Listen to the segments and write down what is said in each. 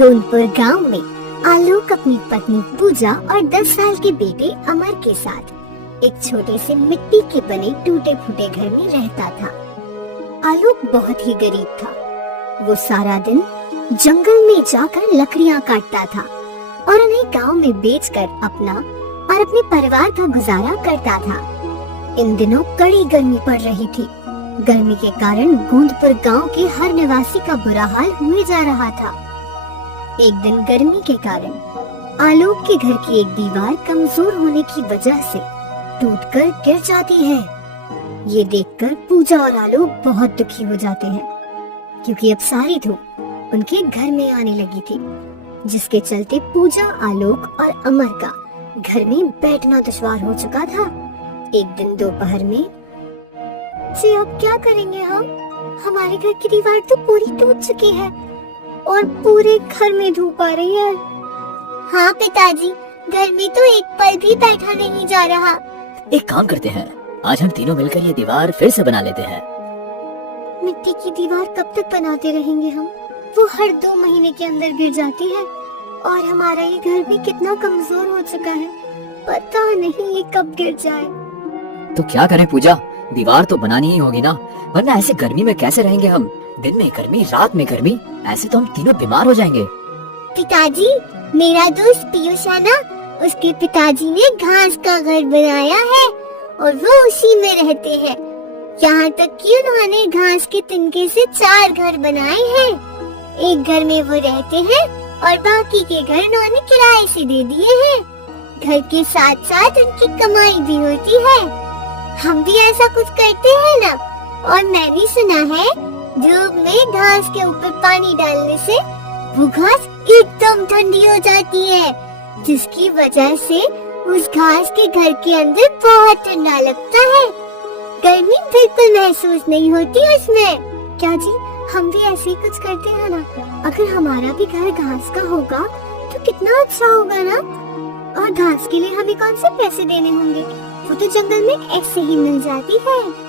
गोंदपुर गांव में आलोक अपनी पत्नी पूजा और 10 साल के बेटे अमर के साथ एक छोटे से मिट्टी के बने टूटे फूटे घर में रहता था। आलोक बहुत ही गरीब था। वो सारा दिन जंगल में जाकर लकड़ियां काटता था और उन्हें गांव में बेचकर अपना और अपने परिवार का गुजारा करता था। इन दिनों कड़ी गर्मी पड़ रही थी। गर्मी के कारण गोंदपुर गांव के हर निवासी का बुरा हाल हुए जा रहा था। एक दिन गर्मी के कारण आलोक के घर की एक दीवार कमजोर होने की वजह से टूटकर गिर जाती है। ये देखकर पूजा और आलोक बहुत दुखी हो जाते हैं, क्योंकि अब सारी धूप उनके घर में आने लगी थी, जिसके चलते पूजा, आलोक और अमर का घर में बैठना दुश्वार हो चुका था। एक दिन दोपहर में जी अब क्या करेंगे हम? हमारे घर की दीवार तो पूरी टूट चुकी है और पूरे घर में धूप आ रही है। हाँ पिताजी, घर में तो एक पल भी बैठा नहीं जा रहा। एक काम करते हैं, आज हम तीनों मिलकर ये दीवार फिर से बना लेते हैं। मिट्टी की दीवार कब तक बनाते रहेंगे हम? वो हर 2 महीने के अंदर गिर जाती है और हमारा ये घर भी कितना कमजोर हो चुका है। पता नहीं ये कब गिर जाए। तो क्या करें पूजा, दीवार तो बनानी ही होगी ना, वरना ऐसे गर्मी में कैसे रहेंगे हम? दिन में गर्मी, रात में गर्मी, ऐसे तो हम तीनों बीमार हो जाएंगे। पिताजी, मेरा दोस्त पीयूष है ना, उसके पिताजी ने घास का घर बनाया है और वो उसी में रहते हैं। यहाँ तक कि उन्होंने घास के तिनके से 4 घर बनाए हैं। एक घर में वो रहते हैं और बाकी के घर उन्होंने किराए से दे दिए हैं। घर के साथ साथ उनकी कमाई भी होती है। हम भी ऐसा कुछ करते हैं ना। और मैं भी सुना है धूप में घास के ऊपर पानी डालने से वो घास एकदम ठंडी हो जाती है, जिसकी वजह से उस घास के घर के अंदर बहुत ठंडा लगता है। गर्मी बिल्कुल महसूस नहीं होती उसमें। क्या जी, हम भी ऐसे ही कुछ करते हैं ना? अगर हमारा भी घर घास का होगा तो कितना अच्छा होगा ना। और घास के लिए हमें कौन से पैसे देने होंगे? वो तो जंगल में ऐसे ही मिल जाती है।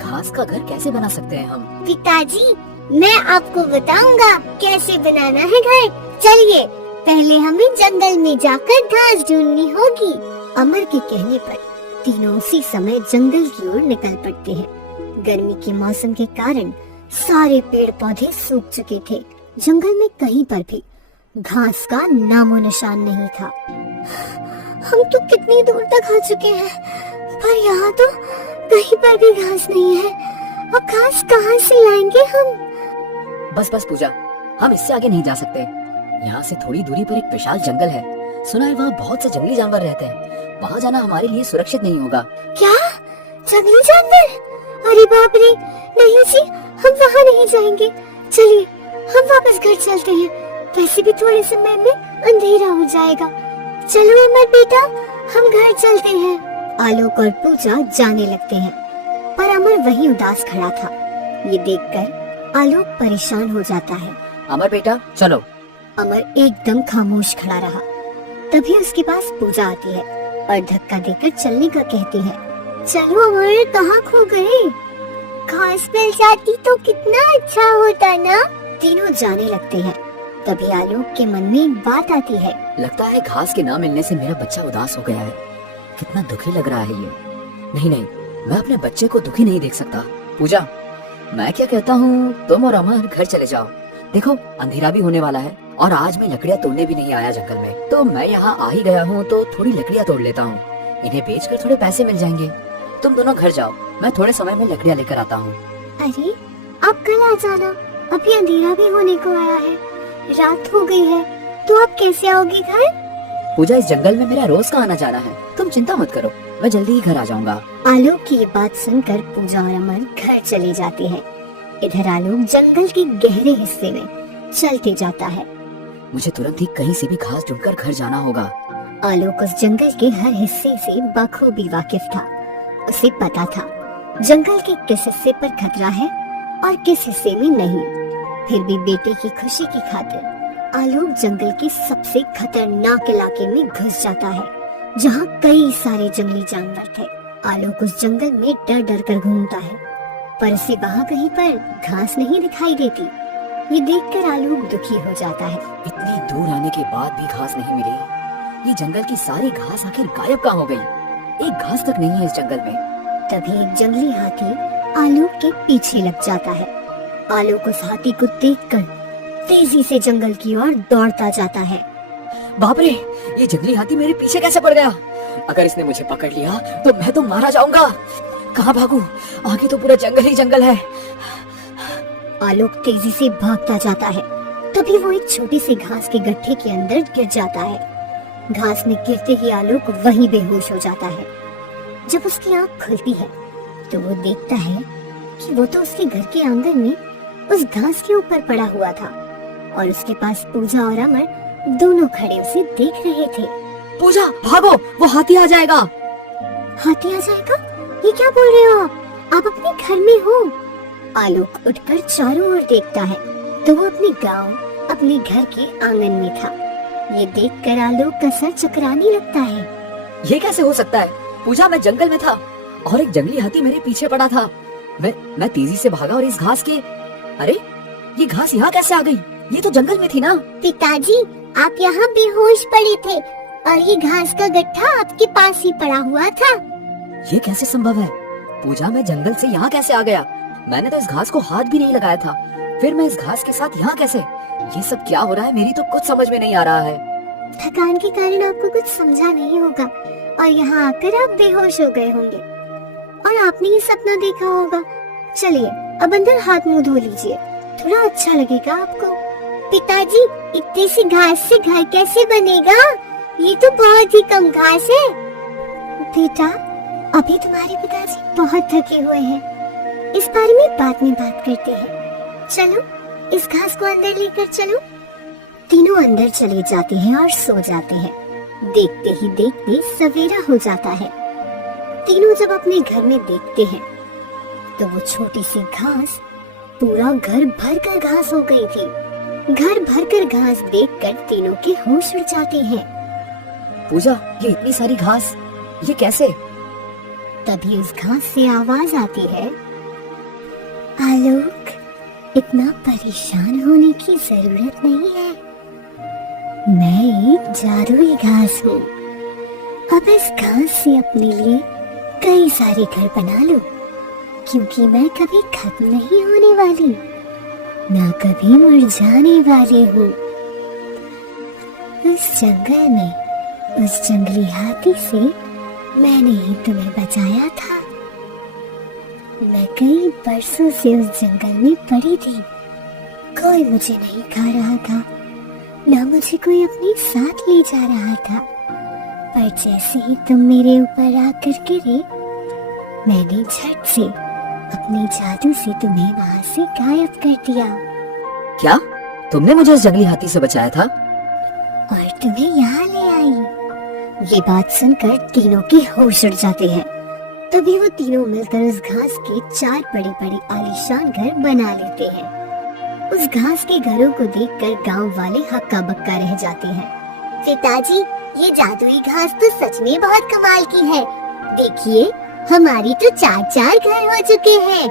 घास का घर कैसे बना सकते हैं हम? पिताजी, मैं आपको बताऊंगा कैसे बनाना है घर। चलिए, पहले हमें जंगल में जाकर घास ढूंढनी होगी। अमर के कहने पर तीनों उसी समय जंगल की ओर निकल पड़ते हैं। गर्मी के मौसम के कारण सारे पेड़ पौधे सूख चुके थे। जंगल में कहीं पर भी घास का नामो निशान नहीं था। हम तो कितनी दूर तक आ चुके हैं, पर यहाँ तो कहीं पर भी घास नहीं है। अब घास कहाँ से लाएंगे हम? बस पूजा, हम इससे आगे नहीं जा सकते। यहाँ से थोड़ी दूरी पर एक विशाल जंगल है। सुना है वहाँ बहुत से जंगली जानवर रहते हैं। वहाँ जाना हमारे लिए सुरक्षित नहीं होगा। क्या? जंगली जानवर? अरे बाप रे, नहीं जी, हम वहाँ नहीं जाएंगे। चलिए, हम वापस घर चलते हैं। वैसे भी थोड़े समय में अंधेरा हो जाएगा। चलो अमर बेटा, हम घर चलते हैं। आलोक और पूजा जाने लगते हैं, पर अमर वहीं उदास खड़ा था। ये देखकर आलोक परेशान हो जाता है। अमर बेटा, चलो। अमर एकदम खामोश खड़ा रहा। तभी उसके पास पूजा आती है और धक्का देकर चलने का कहती है। चलो अमर, कहाँ खो गए? घास मिल जाती तो कितना अच्छा होता ना। तीनों जाने लगते हैं। तभी आलोक के मन में एक बात आती है। लगता है घास के ना मिलने से मेरा बच्चा उदास हो गया है। कितना दुखी लग रहा है ये। नहीं, मैं अपने बच्चे को दुखी नहीं देख सकता। पूजा, मैं क्या कहता हूँ, तुम और अमर घर चले जाओ। देखो, अंधेरा भी होने वाला है और आज मैं लकड़ियाँ तोड़ने भी नहीं आया जंगल में। तो मैं यहाँ आ ही गया हूँ तो थोड़ी लकड़ियाँ तोड़ लेता हूँ। इन्हें बेचकर थोड़े पैसे मिल जाएंगे। तुम दोनों घर जाओ, मैं थोड़े समय में लकड़ियाँ लेकर आता हूँ। अरे, अब कल आ जाना। अभी अंधेरा भी होने को आया है, रात हो गई है, तो आप कैसे आओगे घर? पूजा, इस जंगल में मेरा रोज का आना जाना है, तुम चिंता मत करो, मैं जल्दी ही घर आ जाऊंगा। आलोक की ये बात सुनकर पूजा और अमर घर चले जाते हैं। इधर आलोक जंगल के गहरे हिस्से में चलते जाता है। मुझे तुरंत ही कहीं से भी घास ढूंढकर घर जाना होगा। आलोक उस जंगल के हर हिस्से से बखूबी वाकिफ था। उसे पता था जंगल के किस हिस्से पर खतरा है और किस हिस्से में नहीं। फिर भी बेटे की खुशी की खातिर आलोक जंगल के सबसे खतरनाक इलाके में घुस जाता है, जहाँ कई सारे जंगली जानवर थे। आलोक उस जंगल में डर डर कर घूमता है, पर उसे वहाँ कहीं पर घास नहीं दिखाई देती। ये देखकर आलोक दुखी हो जाता है। इतनी दूर आने के बाद भी घास नहीं मिली। ये जंगल की सारी घास आखिर गायब कहाँ हो गई? एक घास तक नहीं है इस जंगल में। तभी एक जंगली हाथी आलोक के पीछे लग जाता है। आलोक उस हाथी को देखकर तेजी से जंगल की ओर दौड़ता जाता है। बाप रे, ये जंगली हाथी मेरे पीछे कैसे पड़ गया? अगर इसने मुझे पकड़ लिया तो मैं तो मारा जाऊंगा। कहाँ भागूं? आगे तो पूरा जंगल ही जंगल है। आलोक तेजी से भागता जाता है। तभी वो एक छोटी सी घास के गड्ढे के अंदर गिर जाता है। घास में गिरते ही आलोक वहीं बेहोश हो जाता है। जब उसकी आंख खुलती है तो वो देखता है कि वो तो उसके घर के आंगन में उस घास के ऊपर पड़ा हुआ था और उसके पास पूजा और अमर दोनों खड़े उसे देख रहे थे। पूजा, भागो, वो हाथी आ जाएगा। हाथी आ जाएगा? ये क्या बोल रहे हो आप अपने घर में हो? आलोक उठकर चारों ओर देखता है तो वो अपने गांव, अपने घर के आंगन में था। ये देखकर आलोक का सर चकराने लगता है। ये कैसे हो सकता है? पूजा, मैं जंगल में था और एक जंगली हाथी मेरे पीछे पड़ा था। मैं तेजी से भागा और इस घास के, अरे ये घास यहाँ कैसे आ गई? ये तो जंगल में थी ना। पिताजी, आप यहाँ बेहोश पड़े थे और ये घास का गट्ठा आपके पास ही पड़ा हुआ था। ये कैसे संभव है? पूजा, मैं जंगल से यहाँ कैसे आ गया? मैंने तो इस घास को हाथ भी नहीं लगाया था। फिर मैं इस घास के साथ यहाँ कैसे? ये सब क्या हो रहा है? मेरी तो कुछ समझ में नहीं आ रहा है। थकान के कारण आपको कुछ समझा नहीं होगा और यहाँ आकर आप बेहोश हो गए होंगे और आपने ये सपना देखा होगा। चलिए अब अंदर हाथ मुंह धो लीजिए, थोड़ा अच्छा लगेगा आपको। पिताजी, इतनी सी घास से घर कैसे बनेगा? ये तो बहुत ही कम घास है। बेटा, अभी तुम्हारे पिताजी बहुत थके हुए हैं, इस बारे में बाद में बात करते हैं। चलो इस घास को अंदर लेकर चलो। तीनों अंदर चले जाते हैं और सो जाते हैं। देखते ही देखते सवेरा हो जाता है। तीनों जब अपने घर में देखते हैं तो वो छोटी सी घास पूरा घर भर कर घास हो गई थी। घर भर कर घास देखकर तीनों के होश उड़ जाते हैं। पूजा, ये इतनी सारी घास, ये कैसे? तभी उस घास से आवाज आती है, आलोक, इतना परेशान होने की जरूरत नहीं है। मैं एक जादुई घास हूँ। अब इस घास से अपने लिए कई सारे घर बना लो, क्योंकि मैं कभी खत्म नहीं होने वाली, ना कभी मुरझाने वाली हूँ। उस जंगल में उस जंगली हाथी से मैंने ही तुम्हें बचाया था। मैं कई बरसों से उस जंगल में पड़ी थी। कोई मुझे नहीं खा रहा था, ना मुझे कोई अपने साथ ले जा रहा था। पर जैसे ही तुम मेरे ऊपर आकर गिरे, मैंने झट से अपने जादू से तुम्हें वहाँ से गायब कर दिया। क्या? तुमने मुझे उस जंगली हाथी से बचाया था और तुम्हें यहाँ ले आई। ये बात सुनकर तीनों के होश उड़ जाते हैं। तभी वो तीनों मिलकर उस घास के 4 बड़े बड़े आलीशान घर बना लेते हैं। उस घास के घरों को देखकर गांव वाले हक्का बक्का रह जाते हैं। पिताजी, ये जादुई घास तो सच में बहुत कमाल की है। देखिए, हमारी तो 4 घर हो चुके हैं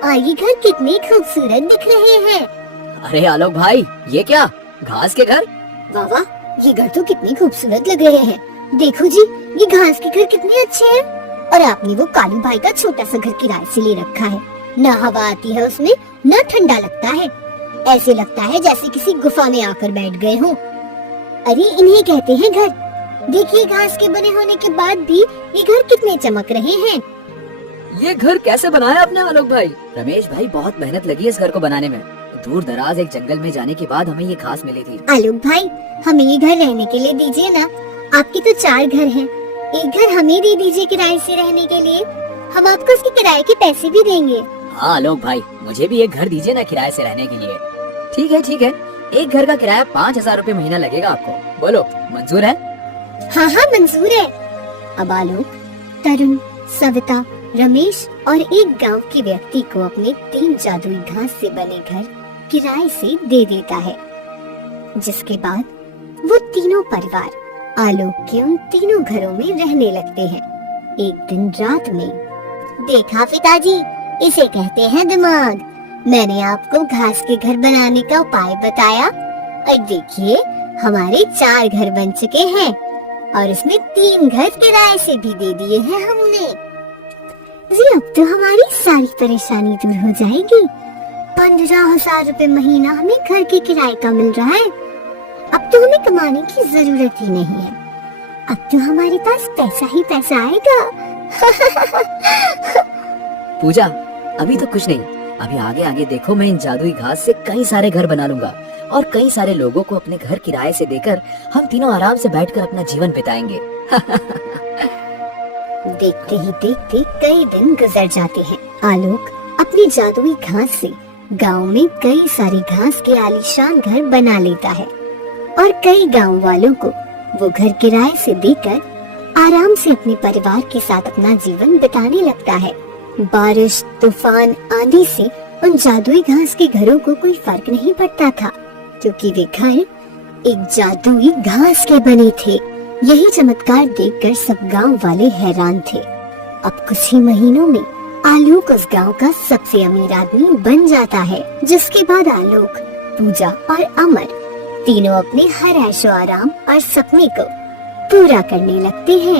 और ये घर कितने खूबसूरत दिख रहे हैं। अरे आलोक भाई, ये क्या? घास के घर? वाह वाह, ये घर तो कितने खूबसूरत लग रहे हैं। देखो जी, ये घास के घर कितने अच्छे हैं। और आपने वो कालू भाई का छोटा सा घर किराए से ले रखा है। न हवा आती है उसमें, न ठंडा लगता है। ऐसे लगता है जैसे किसी गुफा में आकर बैठ गए हो। अरे इन्हें कहते हैं घर। देखिए, घास के बने होने के बाद भी ये घर कितने चमक रहे हैं। ये घर कैसे बनाया आपने आलोक भाई? रमेश भाई, बहुत मेहनत लगी है इस घर को बनाने में। दूर दराज एक जंगल में जाने के बाद हमें ये घास मिली थी। आलोक भाई, हमें ये घर रहने के लिए दीजिए ना। आपके तो 4 घर हैं, एक घर हमें दे दीजिए किराए से रहने के लिए। हम आपको उसके किराए के पैसे भी देंगे। हाँ आलोक भाई, मुझे भी एक घर दीजिए ना किराए से रहने के लिए। ठीक है ठीक है, एक घर का किराया 5000 रुपए महीना लगेगा आपको। बोलो, मंजूर है? हाँ हाँ, मंजूर है। अब आलोक, तरुण, सविता, रमेश और एक गांव के व्यक्ति को अपने 3 जादुई घास से बने घर किराए से दे देता है। जिसके बाद वो तीनों परिवार आलोक के उन तीनों घरों में रहने लगते हैं। एक दिन रात में, देखा पिताजी, इसे कहते हैं दिमाग। मैंने आपको घास के घर बनाने का उपाय बताया और देखिए हमारे 4 घर बन चुके हैं और उसमें 3 घर किराए से भी दे दिए हैं हमने। जी अब तो हमारी सारी परेशानी दूर हो जाएगी। 15,000 रुपए महीना हमें घर के किराए का मिल रहा है। अब तो हमें कमाने की जरूरत ही नहीं है। अब तो हमारे पास पैसा ही पैसा आएगा। पूजा अभी तो कुछ नहीं, अभी आगे आगे देखो, मैं इन जादुई घास से कई सारे घर बना लूंगा और कई सारे लोगों को अपने घर किराए से देकर हम तीनों आराम से बैठकर अपना जीवन बिताएंगे। देखते ही देखते कई दिन गुजर जाते हैं। आलोक अपनी जादुई घास से गांव में कई सारी घास के आलीशान घर बना लेता है और कई गांव वालों को वो घर किराए से देकर आराम से अपने परिवार के साथ अपना जीवन बिताने लगता है। बारिश, तूफान, आंधी से उन जादुई घास के घरों को कोई फर्क नहीं पड़ता था, क्योंकि वे घर एक जादुई घास के बने थे। यही चमत्कार देखकर सब गांव वाले हैरान थे। अब कुछ ही महीनों में आलोक उस गांव का सबसे अमीर आदमी बन जाता है, जिसके बाद आलोक, पूजा और अमर तीनों अपने हर ऐशो आराम और सपने को पूरा करने लगते हैं।